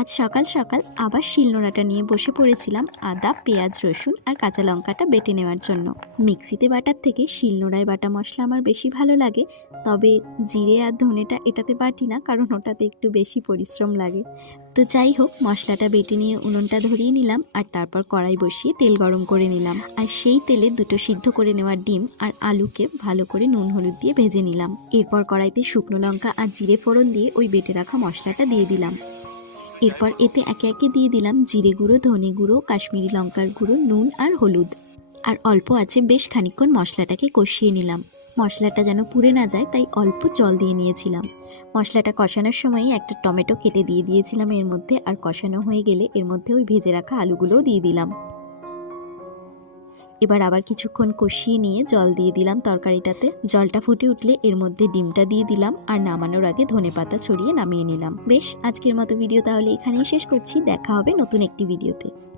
আজ সকাল সকাল আবার শিলনোড়াটা নিয়ে বসে পড়েছিলাম আদা, পেঁয়াজ, রসুন আর কাঁচা লঙ্কাটা বেটে নেওয়ার জন্য। মিক্সিতে বাটার থেকে শিলনোড়ায় বাটা মশলা আমার বেশি ভালো লাগে, তবে জিরে আর ধনেটা এটাতে বাটি না, কারণ ওটাতে একটু বেশি পরিশ্রম লাগে। তো যাই হোক, মশলাটা বেটে নিয়ে উনুনটা ধরিয়ে নিলাম আর তারপর কড়াই বসিয়ে তেল গরম করে নিলাম। আর সেই তেলে দুটো সিদ্ধ করে নেওয়া ডিম আর আলুকে ভালো করে নুন হলুদ দিয়ে ভেজে নিলাম। এরপর কড়াইতে শুকনো লঙ্কা আর জিরে ফোড়ন দিয়ে ওই বেটে রাখা মশলাটা দিয়ে দিলাম। এরপর এতে একে একে দিয়ে দিলাম জিরে গুঁড়ো, ধনে গুঁড়ো, কাশ্মীরি লঙ্কার গুঁড়ো, নুন আর হলুদ। আর অল্প আছে বেশ খানিকক্ষণ মশলাটাকে কষিয়ে নিলাম। মশলাটা যেন পুড়ে না যায় তাই অল্প জল দিয়ে নিয়েছিলাম। মশলাটা কষানোর সময় একটা টমেটো কেটে দিয়ে দিয়েছিলাম এর মধ্যে, আর কষানো হয়ে গেলে এর মধ্যে ওই ভেজে রাখা আলুগুলোও দিয়ে দিলাম। এবার আবার কিছুক্ষণ কষিয়ে নিয়ে জল দিয়ে দিলাম তরকারিটাতে। জলটা ফুটে উঠলে এর মধ্যে ডিমটা দিয়ে দিলাম আর নামানোর আগে ধনেপাতা ছড়িয়ে নামিয়ে নিলাম। বেশ, আজকের মতো ভিডিও তাহলে এখানেই শেষ করছি। দেখা হবে নতুন একটি ভিডিওতে।